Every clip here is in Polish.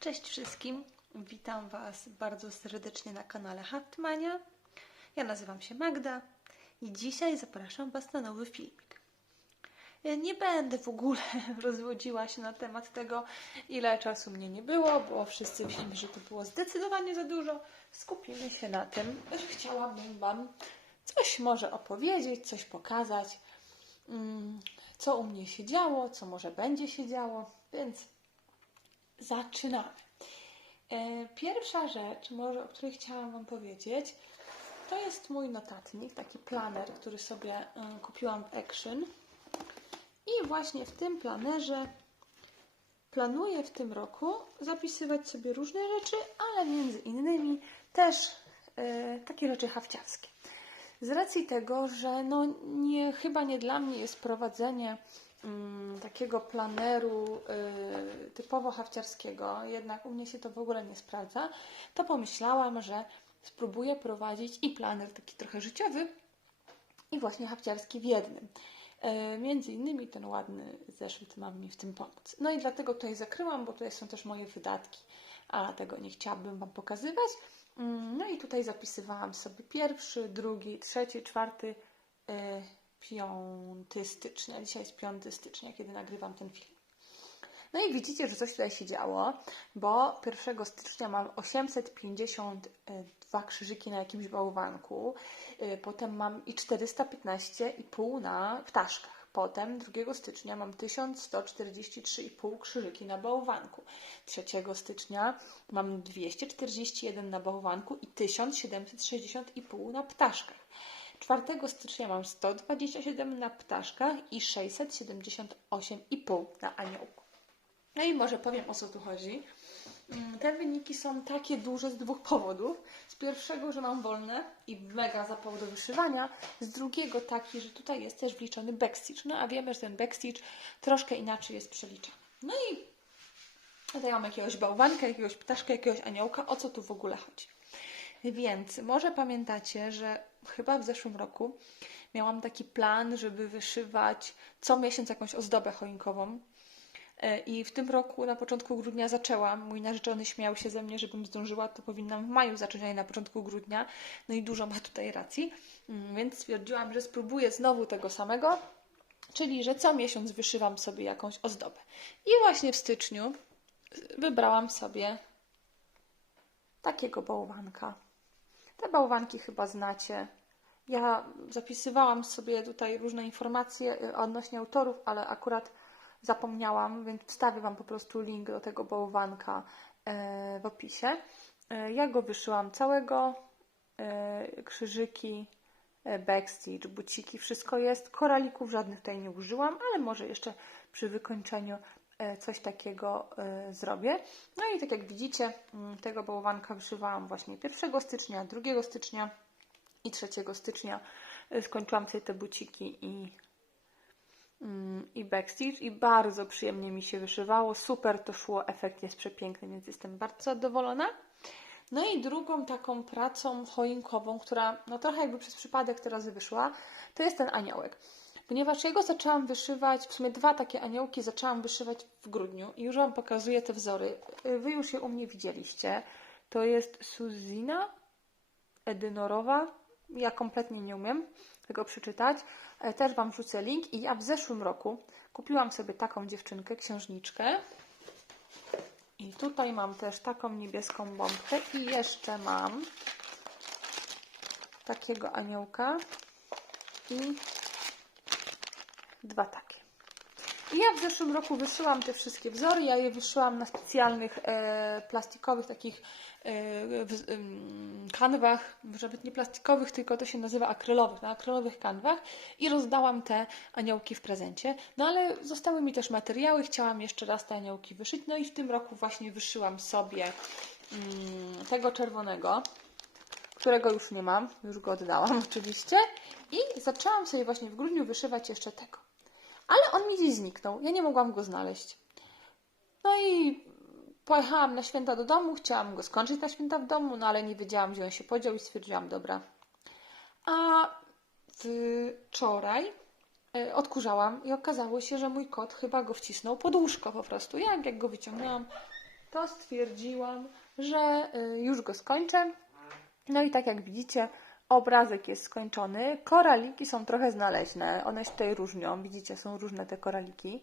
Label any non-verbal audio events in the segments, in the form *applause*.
Cześć wszystkim, witam Was bardzo serdecznie na kanale Hatmania. Ja nazywam się Magda i dzisiaj zapraszam Was na nowy filmik. Nie będę w ogóle *laughs* rozwodziła się na temat tego, ile czasu mnie nie było, bo wszyscy wiemy, że to było zdecydowanie za dużo. Skupimy się na tym, że chciałabym Wam coś może opowiedzieć, coś pokazać, mm, co u mnie się działo, co może będzie się działo, więc zaczynamy. E, Pierwsza rzecz, może o której chciałam Wam powiedzieć, to jest mój notatnik, taki planer, który sobie e, kupiłam w Action. I właśnie w tym planerze planuję w tym roku zapisywać sobie różne rzeczy, ale między innymi też e, takie rzeczy hafciarskie. Z racji tego, że no nie, chyba nie dla mnie jest prowadzenie takiego planeru y, typowo hafciarskiego, jednak u mnie się to w ogóle nie sprawdza, to pomyślałam, że spróbuję prowadzić i planer taki trochę życiowy i właśnie hafciarski w jednym. E, Między innymi ten ładny zeszyt ma mi w tym pomóc. No i dlatego tutaj zakryłam, bo tutaj są też moje wydatki, a tego nie chciałabym Wam pokazywać. Mm, No i tutaj zapisywałam sobie pierwszy, drugi, trzeci, czwarty, e, piąty stycznia. Dzisiaj jest piąty stycznia, kiedy nagrywam ten film. No i widzicie, że coś tutaj się działo, bo 1 stycznia mam 852 krzyżyki na jakimś bałwanku, y, potem mam i 415,5 na ptaszkach. Potem 2 stycznia mam 1143,5 krzyżyki na bałwanku. 3 stycznia mam 241 na bałwanku i 1760,5 na ptaszkach. 4 stycznia mam 127 na ptaszkach i 678,5 na aniołku. No i może powiem o co tu chodzi. Mm, Te wyniki są takie duże z dwóch powodów. Z pierwszego, że mam wolne i mega zapał do wyszywania. Z drugiego taki, że tutaj jest też wliczony backstitch. No a wiemy, że ten backstitch troszkę inaczej jest przeliczany. No i tutaj mam jakiegoś bałwanka, jakiegoś ptaszka, jakiegoś aniołka. O co tu w ogóle chodzi? Więc może pamiętacie, że chyba w zeszłym roku miałam taki plan, żeby wyszywać co miesiąc jakąś ozdobę choinkową. E, I w tym roku, na początku grudnia zaczęłam. Mój narzeczony śmiał się ze mnie, żebym zdążyła, to powinnam w maju zacząć, a na początku grudnia. No i dużo ma tutaj racji. Mm, Więc stwierdziłam, że spróbuję znowu tego samego, czyli że co miesiąc wyszywam sobie jakąś ozdobę. I właśnie w styczniu wybrałam sobie takiego bałwanka. Te bałwanki chyba znacie. Ja zapisywałam sobie tutaj różne informacje y, odnośnie autorów, ale akurat zapomniałam, więc wstawię Wam po prostu link do tego bałwanka e, w opisie. E, Ja go wyszyłam całego, e, krzyżyki, backstitch, buciki, wszystko jest. Koralików żadnych tutaj nie użyłam, ale może jeszcze przy wykończeniu coś takiego e, zrobię. No i tak jak widzicie, mm, tego bałwanka wyszywałam właśnie 1 stycznia, 2 stycznia i 3 stycznia. E, Skończyłam sobie te buciki i mm, i backstitch i bardzo przyjemnie mi się wyszywało. Super to szło, efekt jest przepiękny, więc jestem bardzo zadowolona. No i drugą taką pracą choinkową, która no trochę jakby przez przypadek teraz wyszła, to jest ten aniołek. Ponieważ ja go zaczęłam wyszywać, w sumie dwa takie aniołki zaczęłam wyszywać w grudniu i już Wam pokazuję te wzory. Wy już je u mnie widzieliście. To jest Suzina Edynorowa. Ja kompletnie nie umiem tego przeczytać. E, Też Wam wrzucę link. I ja w zeszłym roku kupiłam sobie taką dziewczynkę, księżniczkę. I tutaj mam też taką niebieską bombkę. I jeszcze mam takiego aniołka i dwa takie. I ja w zeszłym roku wyszyłam te wszystkie wzory. Ja je wyszyłam na specjalnych e, plastikowych takich e, w, em, kanwach, nawet nie plastikowych, tylko to się nazywa akrylowych, na akrylowych kanwach i rozdałam te aniołki w prezencie. No ale zostały mi też materiały, chciałam jeszcze raz te aniołki wyszyć. No i w tym roku właśnie wyszyłam sobie mm, tego czerwonego, którego już nie mam, już go oddałam *laughs* oczywiście. I zaczęłam sobie właśnie w grudniu wyszywać jeszcze tego. Ale on mi gdzieś zniknął. Ja nie mogłam go znaleźć. No i pojechałam na święta do domu, chciałam go skończyć na święta w domu, no ale nie wiedziałam, gdzie on się podział i stwierdziłam, dobra. A wczoraj e, odkurzałam i okazało się, że mój kot chyba go wcisnął pod łóżko po prostu. Jak, jak go wyciągnęłam, to stwierdziłam, że y, już go skończę. No i tak jak widzicie, obrazek jest skończony. Koraliki są trochę znaleźne. One się tutaj różnią. Widzicie, są różne te koraliki.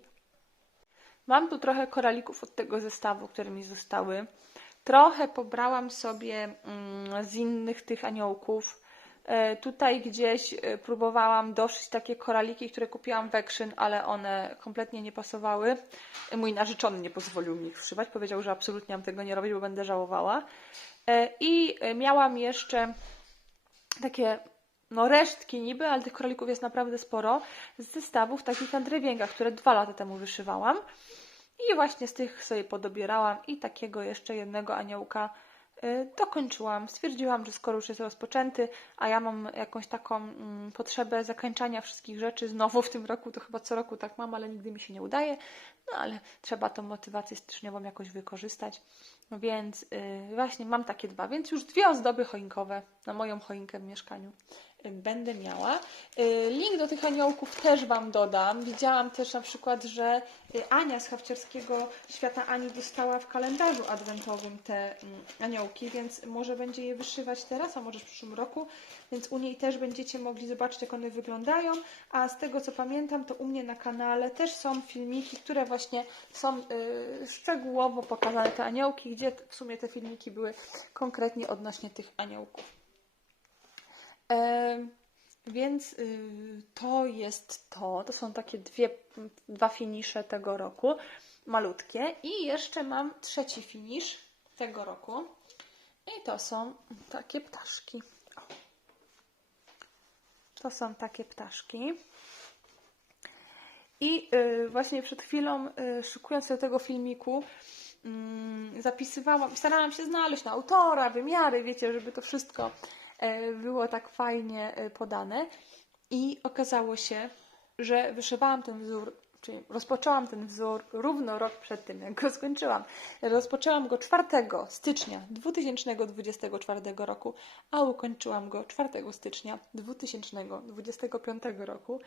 Mam tu trochę koralików od tego zestawu, które mi zostały. Trochę pobrałam sobie mm, z innych tych aniołków. E, Tutaj gdzieś e, próbowałam doszyć takie koraliki, które kupiłam w Action, ale one kompletnie nie pasowały. E, Mój narzeczony nie pozwolił mi ich wszywać. Powiedział, że absolutnie mam tego nie robić, bo będę żałowała. I miałam jeszcze takie no resztki niby, ale tych koralików jest naprawdę sporo, z zestawów takich na drewienkach, które dwa lata temu wyszywałam. I właśnie z tych sobie podobierałam i takiego jeszcze jednego aniołka dokończyłam. Stwierdziłam, że skoro już jest rozpoczęty, a ja mam jakąś taką mm, potrzebę zakończania wszystkich rzeczy znowu w tym roku, to chyba co roku tak mam, ale nigdy mi się nie udaje. No ale trzeba tą motywację styczniową jakoś wykorzystać. No więc y, właśnie mam takie dwa, więc już dwie ozdoby choinkowe na moją choinkę w mieszkaniu y, będę miała. Y, Link do tych aniołków też Wam dodam. Widziałam też na przykład, że y, Ania z Hawciarskiego Świata Ani dostała w kalendarzu adwentowym te mm, aniołki, więc może będzie je wyszywać teraz, a może w przyszłym roku, więc u niej też będziecie mogli zobaczyć, jak one wyglądają. A z tego co pamiętam, to u mnie na kanale też są filmiki, które właśnie są y, szczegółowo pokazane te aniołki, gdzie w sumie te filmiki były konkretnie odnośnie tych aniołków. Więc y, to jest to. To są takie dwie, dwa finisze tego roku, malutkie. I jeszcze mam trzeci finisz tego roku. I to są takie ptaszki. O. To są takie ptaszki. I y, właśnie przed chwilą, y, szykując do tego filmiku, mm, zapisywałam, starałam się znaleźć na autora, wymiary, wiecie, żeby to wszystko było tak fajnie e, podane. I okazało się, że wyszywałam ten wzór, czyli rozpoczęłam ten wzór równo rok przed tym, jak go skończyłam. Rozpoczęłam go 4 stycznia 2024 roku, a ukończyłam go 4 stycznia 2025 roku.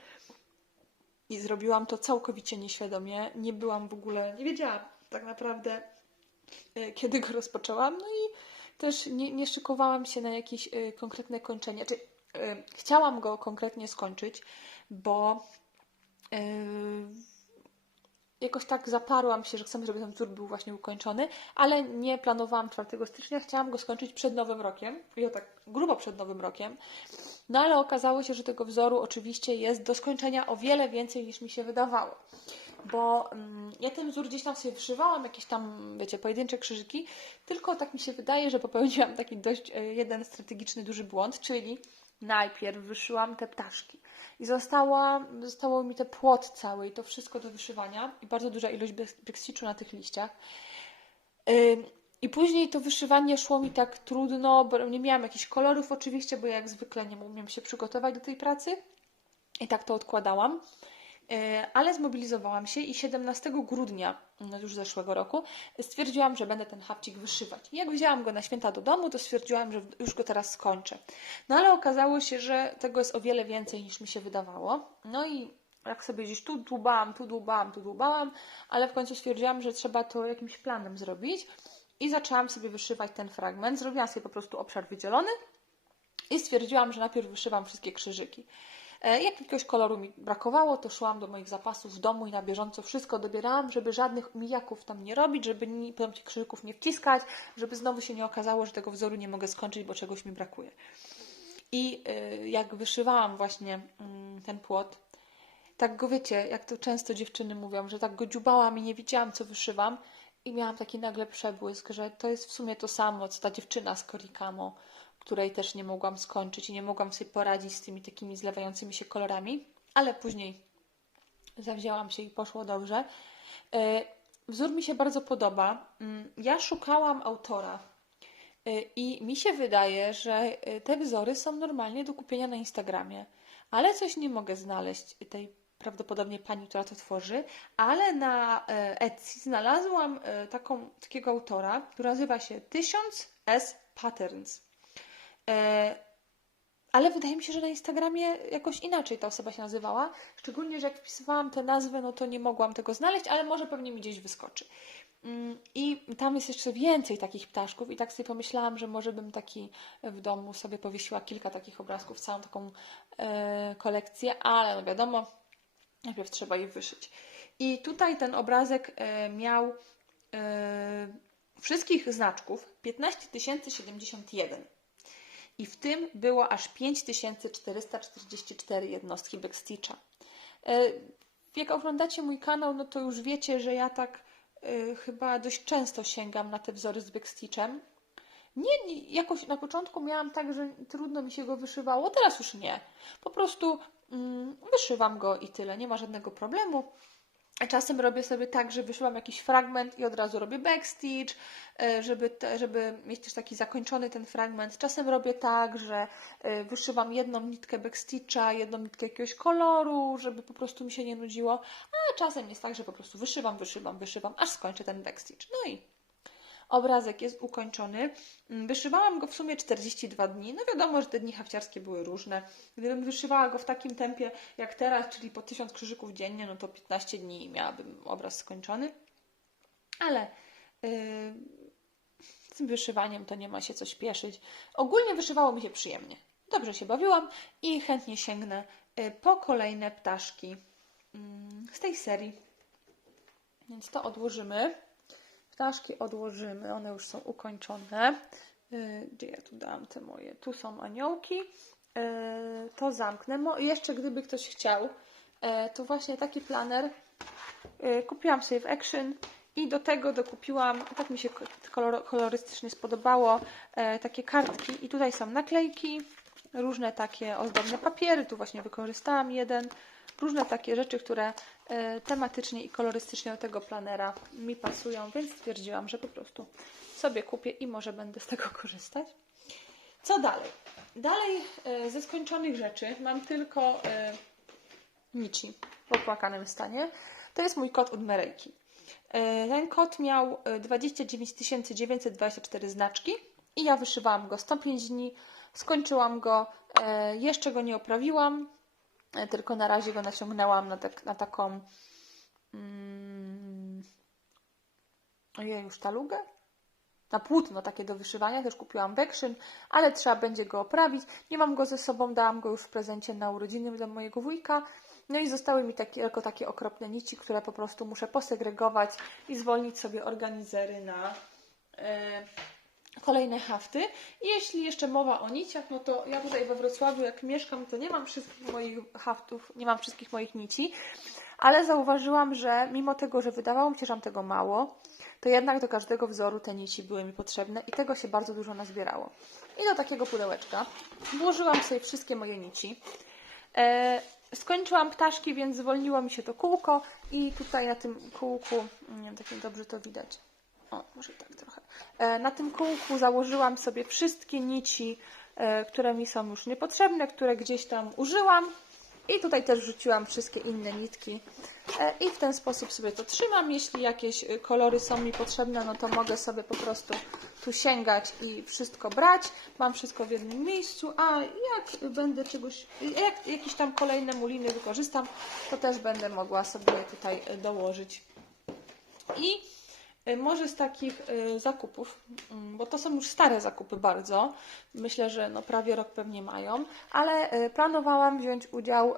I zrobiłam to całkowicie nieświadomie. Nie byłam w ogóle, nie wiedziałam tak naprawdę, e, kiedy go rozpoczęłam. No i też nie, nie szykowałam się na jakieś e, konkretne kończenie. Czy, e, chciałam go konkretnie skończyć, bo e, jakoś tak zaparłam się, że chcę, żeby ten wzór był właśnie ukończony, ale nie planowałam 4 stycznia, chciałam go skończyć przed Nowym Rokiem, i o tak grubo przed Nowym Rokiem. No ale okazało się, że tego wzoru oczywiście jest do skończenia o wiele więcej niż mi się wydawało. Bo mm, ja ten wzór gdzieś tam sobie wszywałam, jakieś tam, wiecie, pojedyncze krzyżyki, tylko tak mi się wydaje, że popełniłam taki dość e, jeden strategiczny, duży błąd, czyli najpierw wyszyłam te ptaszki i została, zostało mi te płot cały i to wszystko do wyszywania i bardzo duża ilość beksiczu na tych liściach. I później to wyszywanie szło mi tak trudno, bo nie miałam jakichś kolorów oczywiście, bo jak zwykle nie umiem się przygotować do tej pracy. I tak to odkładałam. Yy, Ale zmobilizowałam się i 17 grudnia no już zeszłego roku stwierdziłam, że będę ten hapcik wyszywać. Jak wzięłam go na święta do domu, to stwierdziłam, że już go teraz skończę. No ale okazało się, że tego jest o wiele więcej niż mi się wydawało. No i jak sobie gdzieś tu dłubałam, tu dłubałam, tu dłubałam, ale w końcu stwierdziłam, że trzeba to jakimś planem zrobić i zaczęłam sobie wyszywać ten fragment. Zrobiłam sobie po prostu obszar wydzielony i stwierdziłam, że najpierw wyszywam wszystkie krzyżyki. E, Jak jakiegoś koloru mi brakowało, to szłam do moich zapasów w domu i na bieżąco wszystko dobierałam, żeby żadnych mijaków tam nie robić, żeby ni- potem tych nie wciskać, żeby znowu się nie okazało, że tego wzoru nie mogę skończyć, bo czegoś mi brakuje. I y, jak wyszywałam właśnie mm, ten płot, tak go wiecie, jak to często dziewczyny mówią, że tak go dziubałam i nie widziałam, co wyszywam. I miałam taki nagle przebłysk, że to jest w sumie to samo, co ta dziewczyna z Korikamo, której też nie mogłam skończyć i nie mogłam sobie poradzić z tymi takimi zlewającymi się kolorami, ale później zawzięłam się i poszło dobrze. E, Wzór mi się bardzo podoba. Mm, Ja szukałam autora e, i mi się wydaje, że e, te wzory są normalnie do kupienia na Instagramie, ale coś nie mogę znaleźć tej prawdopodobnie pani, która to tworzy, ale na Etsy znalazłam taką, takiego autora, który nazywa się 1000S Patterns. E, Ale wydaje mi się, że na Instagramie jakoś inaczej ta osoba się nazywała. Szczególnie, że jak wpisywałam tę nazwę, no to nie mogłam tego znaleźć, ale może pewnie mi gdzieś wyskoczy. Mm, I tam jest jeszcze więcej takich ptaszków, i tak sobie pomyślałam, że może bym taki w domu sobie powiesiła kilka takich obrazków, całą taką e, kolekcję, ale no wiadomo, najpierw trzeba je wyszyć. I tutaj ten obrazek e, miał e, wszystkich znaczków 15 071. I w tym było aż 5444 jednostki Backstitcha. E, Jak oglądacie mój kanał, no to już wiecie, że ja tak e, chyba dość często sięgam na te wzory z Backstitchem. Nie, nie, jakoś na początku miałam tak, że trudno mi się go wyszywało, teraz już nie. Po prostu mm, wyszywam go i tyle, nie ma żadnego problemu. Czasem robię sobie tak, że wyszywam jakiś fragment i od razu robię backstitch, e, żeby, żeby mieć też taki zakończony ten fragment. Czasem robię tak, że e, wyszywam jedną nitkę backstitcha, jedną nitkę jakiegoś koloru, żeby po prostu mi się nie nudziło. A czasem jest tak, że po prostu wyszywam, wyszywam, wyszywam, aż skończę ten backstitch. No i obrazek jest ukończony. Mm, Wyszywałam go w sumie 42 dni. No wiadomo, że te dni hafciarskie były różne. Gdybym wyszywała go w takim tempie jak teraz, czyli po 1000 krzyżyków dziennie, no to 15 dni i miałabym obraz skończony. Ale yy, z tym wyszywaniem to nie ma się co śpieszyć. Ogólnie wyszywało mi się przyjemnie. Dobrze się bawiłam i chętnie sięgnę yy, po kolejne ptaszki yy, z tej serii. Więc to odłożymy. Ptaszki odłożymy, one już są ukończone. Yy, Gdzie ja tu dałam te moje? Tu są aniołki. Yy, To zamknę. Jeszcze gdyby ktoś chciał, yy, to właśnie taki planer kupiłam sobie w Action i do tego dokupiłam, tak mi się ko- kolor- kolorystycznie spodobało, takie kartki i tutaj są naklejki, różne takie ozdobne papiery, tu właśnie wykorzystałam jeden, różne takie rzeczy, które e, tematycznie i kolorystycznie do tego planera mi pasują, więc stwierdziłam, że po prostu sobie kupię i może będę z tego *laughs* korzystać. Co dalej? Dalej e, ze skończonych rzeczy mam tylko e, Michi w opłakanym stanie. To jest mój kot od Merejki. E, Ten kot miał e, 29 924 znaczki i ja wyszywałam go 105 dni. Skończyłam go, e, jeszcze go nie oprawiłam, e, tylko na razie go naciągnęłam na, tak, na taką. Mm, już talugę? Na płótno takie do wyszywania, też kupiłam Bekszyn, ale trzeba będzie go oprawić. Nie mam go ze sobą, dałam go już w prezencie na urodziny dla mojego wujka. No i zostały mi takie, tylko takie okropne nici, które po prostu muszę posegregować i zwolnić sobie organizery na e, kolejne hafty. Jeśli jeszcze mowa o niciach, no to ja tutaj we Wrocławiu, jak mieszkam, to nie mam wszystkich moich haftów, nie mam wszystkich moich nici, ale zauważyłam, że mimo tego, że wydawało mi się, że mam tego mało, to jednak do każdego wzoru te nici były mi potrzebne i tego się bardzo dużo nazbierało. I do takiego pudełeczka włożyłam sobie wszystkie moje nici. E, skończyłam ptaszki, więc zwolniło mi się to kółko i tutaj na tym kółku, nie wiem, tak nie dobrze to widać. O, może tak trochę. E, na tym kółku założyłam sobie wszystkie nici, e, które mi są już niepotrzebne, które gdzieś tam użyłam. I tutaj też wrzuciłam wszystkie inne nitki. E, I w ten sposób sobie to trzymam. Jeśli jakieś kolory są mi potrzebne, no to mogę sobie po prostu tu sięgać i wszystko brać. Mam wszystko w jednym miejscu, a jak będę czegoś, jak jakieś tam kolejne muliny wykorzystam, to też będę mogła sobie tutaj dołożyć. I może z takich y, zakupów, mm, bo to są już stare zakupy bardzo, myślę, że no prawie rok pewnie mają, ale y, planowałam wziąć udział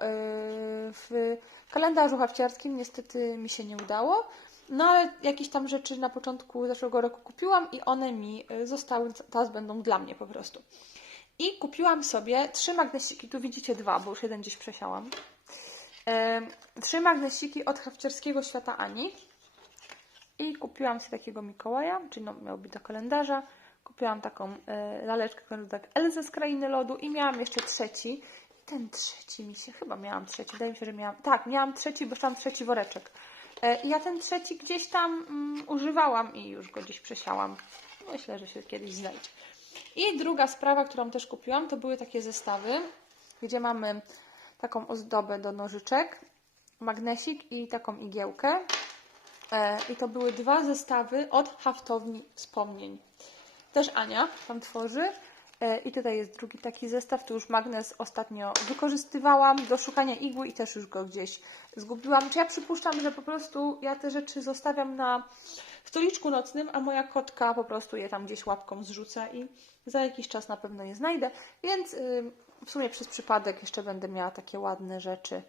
w kalendarzu hafciarskim, niestety mi się nie udało. No ale jakieś tam rzeczy na początku zeszłego roku kupiłam i one mi zostały, teraz będą dla mnie po prostu. I kupiłam sobie trzy magnesiki, tu widzicie dwa, bo już jeden gdzieś przesiałam. Trzy magnesiki od hafciarskiego świata Ani. I kupiłam sobie takiego Mikołaja, czyli no, miał być do kalendarza. Kupiłam taką e, laleczkę, tak Elzę z Krainy Lodu i miałam jeszcze trzeci. Ten trzeci mi się, chyba miałam trzeci, wydaje mi się, że miałam, tak, miałam trzeci, bo tam trzeci woreczek. E, I ja ten trzeci gdzieś tam mm, używałam i już go gdzieś przesiałam. Myślę, że się kiedyś znajdzie. I druga sprawa, którą też kupiłam, to były takie zestawy, gdzie mamy taką ozdobę do nożyczek, magnesik i taką igiełkę. E, I to były dwa zestawy od haftowni wspomnień. Też Ania tam tworzy. E, I tutaj jest drugi taki zestaw. Tu już magnes ostatnio wykorzystywałam do szukania igły i też już go gdzieś zgubiłam. Czy ja przypuszczam, że po prostu ja te rzeczy zostawiam na stoliczku nocnym, a moja kotka po prostu je tam gdzieś łapką zrzuca i za jakiś czas na pewno je znajdę. Więc y, w sumie przez przypadek jeszcze będę miała takie ładne rzeczy.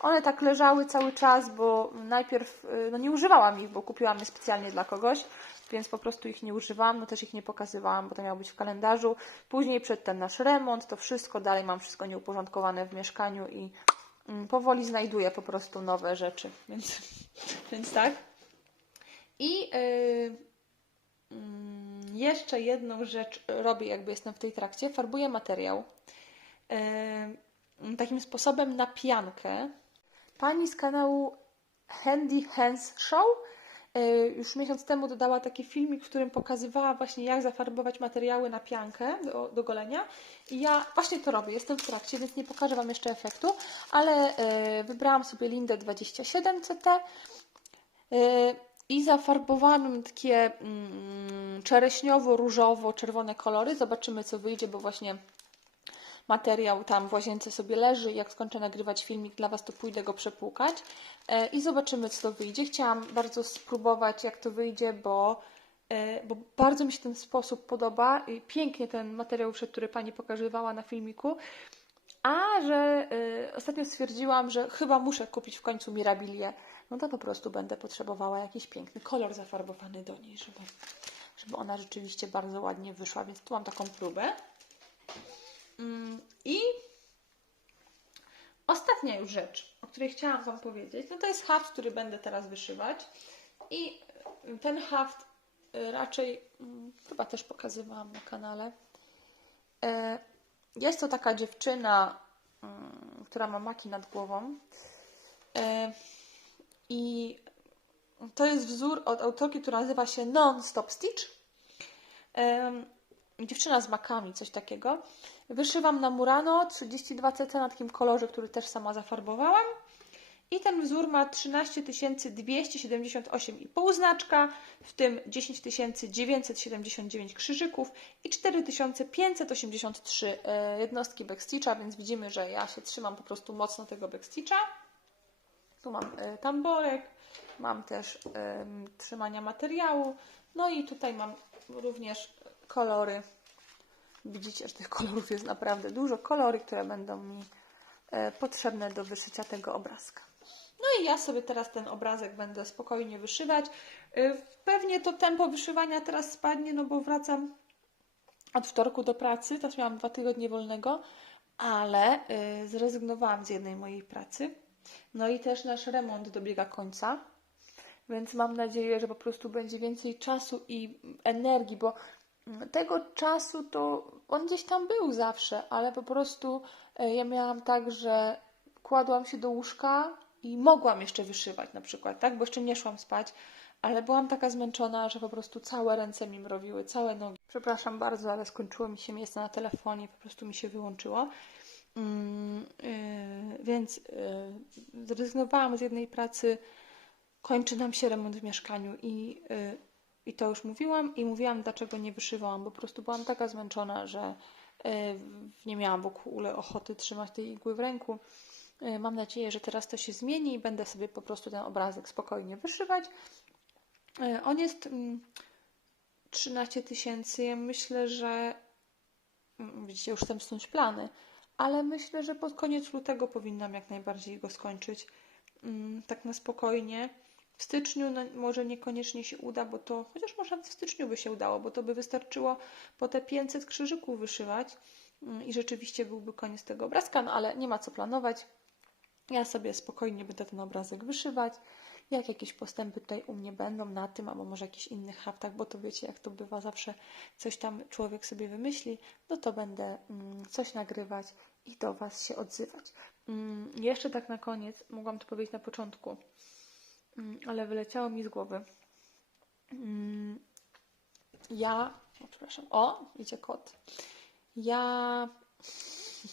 One tak leżały cały czas, bo najpierw y, no nie używałam ich, bo kupiłam je specjalnie dla kogoś, więc po prostu ich nie używałam, no też ich nie pokazywałam, bo to miało być w kalendarzu. Później przed ten nasz remont, to wszystko, dalej mam wszystko nieuporządkowane w mieszkaniu i mm, powoli znajduję po prostu nowe rzeczy, *laughs* więc, więc tak. I yy, mm, jeszcze jedną rzecz robię, jakby jestem w tej trakcie, farbuję materiał. Yy, takim sposobem na piankę. Pani z kanału Handy Hands Show yy, już miesiąc temu dodała taki filmik, w którym pokazywała właśnie jak zafarbować materiały na piankę do, do golenia. I ja właśnie to robię, jestem w trakcie, więc nie pokażę Wam jeszcze efektu, ale yy, wybrałam sobie Lindę 27 CT i zafarbowałam takie mm, czereśniowo-różowo-czerwone kolory. Zobaczymy, co wyjdzie, bo właśnie materiał tam w łazience sobie leży. Jak skończę nagrywać filmik dla Was, to pójdę go przepłukać e, i zobaczymy, co to wyjdzie. Chciałam bardzo spróbować, jak to wyjdzie, bo, e, bo bardzo mi się ten sposób podoba i pięknie ten materiał wszedł, który Pani pokazywała na filmiku. A że y, ostatnio stwierdziłam, że chyba muszę kupić w końcu Mirabilię, no to po prostu będę potrzebowała jakiś piękny kolor zafarbowany do niej, żeby, żeby ona rzeczywiście bardzo ładnie wyszła. Więc tu mam taką próbę. Mm, I ostatnia już rzecz, o której chciałam Wam powiedzieć, no to jest haft, który będę teraz wyszywać. I ten haft y, raczej mm, chyba też pokazywałam na kanale. E, jest to taka dziewczyna, mm, która ma maki nad głową. E, I to jest wzór od autorki, która nazywa się Non-Stop Stitch. E, dziewczyna z makami, coś takiego. Wyszywam na Murano 32 cc na takim kolorze, który też sama zafarbowałam. I ten wzór ma 13 278,5 znaczka, w tym 10 979 krzyżyków i 4583 e, jednostki backstitcha, więc widzimy, że ja się trzymam po prostu mocno tego backstitcha. Tu mam e, tamborek, mam też trzymania materiału, no i tutaj mam również kolory. Widzicie, że tych kolorów jest naprawdę dużo. Kolory, które będą mi e, potrzebne do wyszycia tego obrazka. No i ja sobie teraz ten obrazek będę spokojnie wyszywać. Y, pewnie to tempo wyszywania teraz spadnie, no bo wracam od wtorku do pracy. Teraz miałam dwa tygodnie wolnego, ale y, zrezygnowałam z jednej mojej pracy. No i też nasz remont dobiega końca, więc mam nadzieję, że po prostu będzie więcej czasu i energii, bo tego czasu to on gdzieś tam był zawsze, ale po prostu y, ja miałam tak, że kładłam się do łóżka, i mogłam jeszcze wyszywać na przykład, tak? Bo jeszcze nie szłam spać, ale byłam taka zmęczona, że po prostu całe ręce mi mrowiły, całe nogi. Przepraszam bardzo, ale skończyło mi się miejsce na telefonie, po prostu mi się wyłączyło. Yy, więc yy, zrezygnowałam z jednej pracy, kończy nam się remont w mieszkaniu i, yy, i to już mówiłam i mówiłam, dlaczego nie wyszywałam, po prostu byłam taka zmęczona, że y, nie miałam w ogóle ochoty trzymać tej igły w ręku. E, mam nadzieję, że teraz to się zmieni i będę sobie po prostu ten obrazek spokojnie wyszywać. E, on jest 13 mm, tysięcy. Ja myślę, że mm, widzicie, już chcę snuć plany, ale myślę, że pod koniec lutego powinnam jak najbardziej go skończyć. Mm, tak na spokojnie. W styczniu no, może niekoniecznie się uda, bo to, chociaż może w styczniu by się udało, bo to by wystarczyło po te 500 krzyżyków wyszywać i rzeczywiście byłby koniec tego obrazka, no ale nie ma co planować. Ja sobie spokojnie będę ten obrazek wyszywać. Jak jakieś postępy tutaj u mnie będą na tym, albo może jakichś innych haftach, bo to wiecie, jak to bywa, zawsze coś tam człowiek sobie wymyśli, no to będę mm, coś nagrywać i do Was się odzywać. Mm, jeszcze tak na koniec, mogłam to powiedzieć na początku, mm, ale wyleciało mi z głowy. Mm, ja, o, przepraszam, o, idzie kot. Ja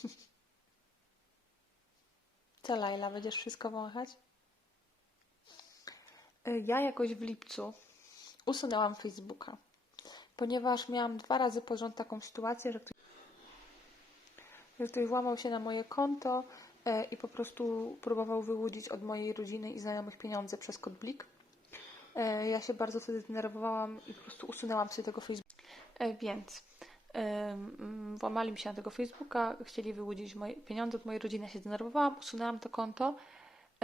*laughs* Co, Laila, będziesz wszystko wąchać? E, ja jakoś w lipcu usunęłam Facebooka, ponieważ miałam dwa razy pod rząd taką sytuację, że że ktoś włamał się na moje konto i po prostu próbował wyłudzić od mojej rodziny i znajomych pieniądze przez kod Blik. E, Ja się bardzo wtedy denerwowałam i po prostu usunęłam sobie tego Facebooka. E, Więc włamali mi się na tego Facebooka, chcieli wyłudzić moje pieniądze od mojej rodziny. Ja się zdenerwowałam, usunęłam to konto,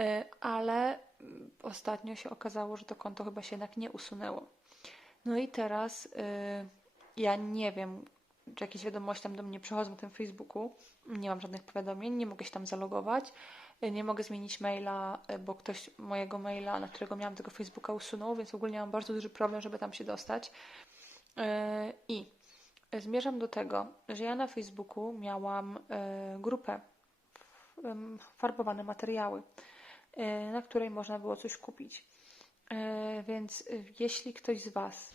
e, ale ostatnio się okazało, że to konto chyba się jednak nie usunęło. No i teraz ja nie wiem, czy jakieś wiadomości tam do mnie przychodzą na tym Facebooku. Nie mam żadnych powiadomień, nie mogę się tam zalogować. Y, Nie mogę zmienić maila, y, bo ktoś mojego maila, na którego miałam tego Facebooka, usunął, więc ogólnie mam bardzo duży problem, żeby tam się dostać. Y, I zmierzam do tego, że ja na Facebooku miałam grupę farbowane materiały, na której można było coś kupić. Więc jeśli ktoś z Was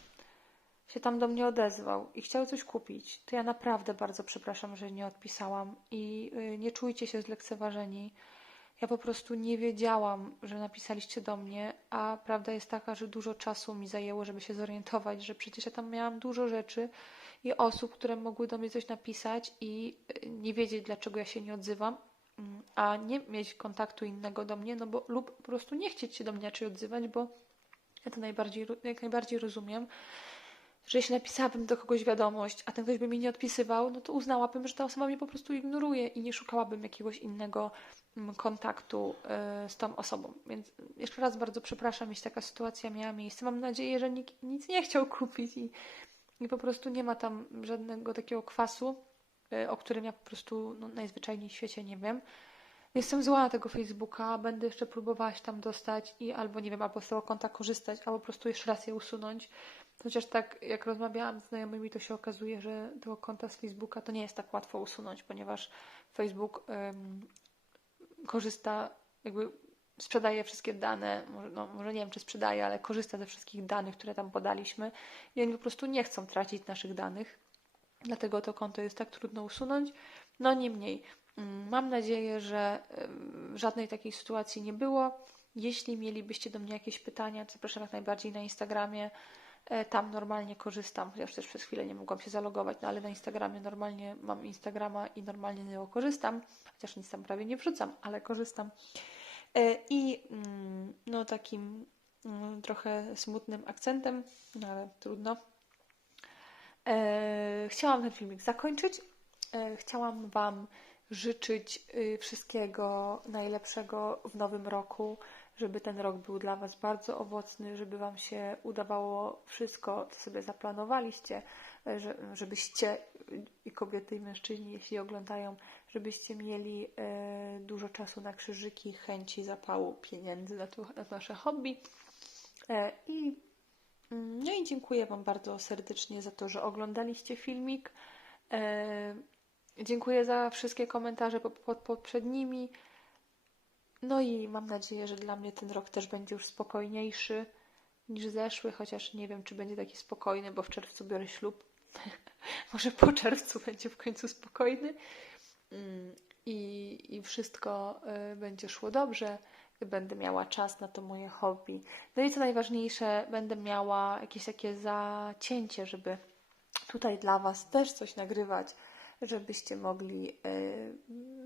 się tam do mnie odezwał i chciał coś kupić, to ja naprawdę bardzo przepraszam, że nie odpisałam i y, nie czujcie się zlekceważeni. Ja po prostu nie wiedziałam, że napisaliście do mnie, a prawda jest taka, że dużo czasu mi zajęło, żeby się zorientować, że przecież ja tam miałam dużo rzeczy i osób, które mogły do mnie coś napisać i y, nie wiedzieć, dlaczego ja się nie odzywam, mm, a nie mieć kontaktu innego do mnie, no bo lub po prostu nie chcieć się do mnie raczej odzywać, bo ja to najbardziej, jak najbardziej rozumiem, że jeśli napisałabym do kogoś wiadomość, a ten ktoś by mi nie odpisywał, no to uznałabym, że ta osoba mnie po prostu ignoruje i nie szukałabym jakiegoś innego mm, kontaktu y, z tą osobą. Więc jeszcze raz bardzo przepraszam, jeśli taka sytuacja miała miejsce. Mam nadzieję, że nikt nic nie chciał kupić i, i po prostu nie ma tam żadnego takiego kwasu, y, o którym ja po prostu no, najzwyczajniej w świecie nie wiem. Jestem zła na tego Facebooka, będę jeszcze próbowała się tam dostać i albo nie wiem, albo z tego konta korzystać, albo po prostu jeszcze raz je usunąć. Chociaż tak, jak rozmawiałam z znajomymi, to się okazuje, że tego konta z Facebooka to nie jest tak łatwo usunąć, ponieważ Facebook em, korzysta, jakby sprzedaje wszystkie dane, może, no, może nie wiem, czy sprzedaje, ale korzysta ze wszystkich danych, które tam podaliśmy i oni po prostu nie chcą tracić naszych danych. Dlatego to konto jest tak trudno usunąć. No niemniej, mm, mam nadzieję, że żadnej takiej sytuacji nie było. Jeśli mielibyście do mnie jakieś pytania, zapraszam jak najbardziej na Instagramie. E, Tam normalnie korzystam, chociaż też przez chwilę nie mogłam się zalogować, no ale na Instagramie normalnie mam Instagrama i normalnie z niego korzystam, chociaż nic tam prawie nie wrzucam, ale korzystam. E, I mm, no takim mm, trochę smutnym akcentem, no ale trudno. E, chciałam ten filmik zakończyć. Chciałam Wam życzyć y, wszystkiego najlepszego w nowym roku, żeby ten rok był dla Was bardzo owocny, żeby Wam się udawało wszystko, co sobie zaplanowaliście, e, że, żebyście i kobiety, i mężczyźni, jeśli oglądają, żebyście mieli e, dużo czasu na krzyżyki, chęci, zapału, pieniędzy na, to, na nasze hobby. E, I Mm, No i dziękuję Wam bardzo serdecznie za to, że oglądaliście filmik. Dziękuję za wszystkie komentarze pod poprzednimi. No i mam nadzieję, że dla mnie ten rok też będzie już spokojniejszy niż zeszły, chociaż nie wiem, czy będzie taki spokojny, bo w czerwcu biorę ślub. *laughs* Może po czerwcu będzie w końcu spokojny. Mm, I, i wszystko y, będzie szło dobrze. Będę miała czas na to moje hobby. No i co najważniejsze, będę miała jakieś takie zacięcie, żeby tutaj dla Was też coś nagrywać, żebyście mogli y,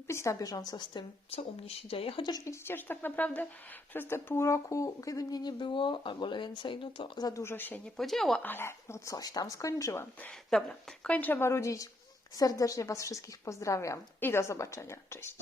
być na bieżąco z tym, co u mnie się dzieje. Chociaż widzicie, że tak naprawdę przez te pół roku, kiedy mnie nie było, albo więcej, no to za dużo się nie podziało, ale no coś tam skończyłam. Dobra, kończę marudzić. Serdecznie Was wszystkich pozdrawiam i do zobaczenia. Cześć.